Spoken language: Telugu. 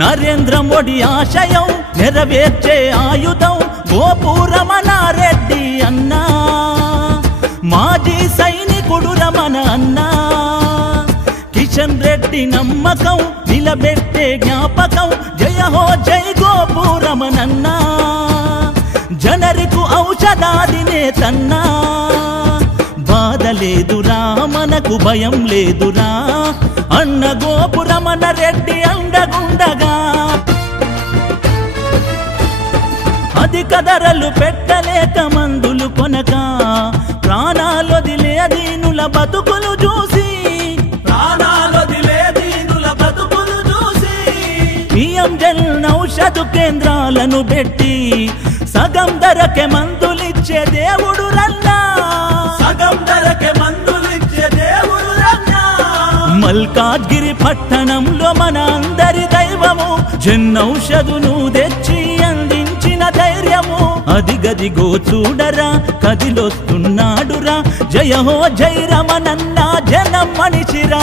నరేంద్ర మోడీ ఆశయం నెరవేర్చే ఆయుధం గోపురమణారెడ్డి అన్నా మాజీ సైనికుడు రమణ అన్నా కిషన్ రెడ్డి నమ్మకం నిలబెట్టే జ్ఞాపకం జయ హో జై గోపురమణన్నా జనరికు ఔషధాదినే తన్నా బాధ లేదురా మనకు భయం లేదురా అన్న గోపురమణ రెడ్డి అండగుండగా అధిక ధరలు పెట్టలేక మందులు కొనక ప్రాణాలొదిలే దీనుల బతుకులు చూసి పిఎం జన్ ఔషధ కేంద్రాలను పెట్టి సగం ధరకే మందులిచ్చే దేవుడు రన్నా మల్కాజ్గిరి పట్టణంలో మన అందరి దైవము జన్ ఔషధును తెచ్చి అందించిన ధైర్యము అదిగదిగో చూడరా కదిలొస్తున్నాడురా జయ హో జై రమణన్నా జనం మనిషిరా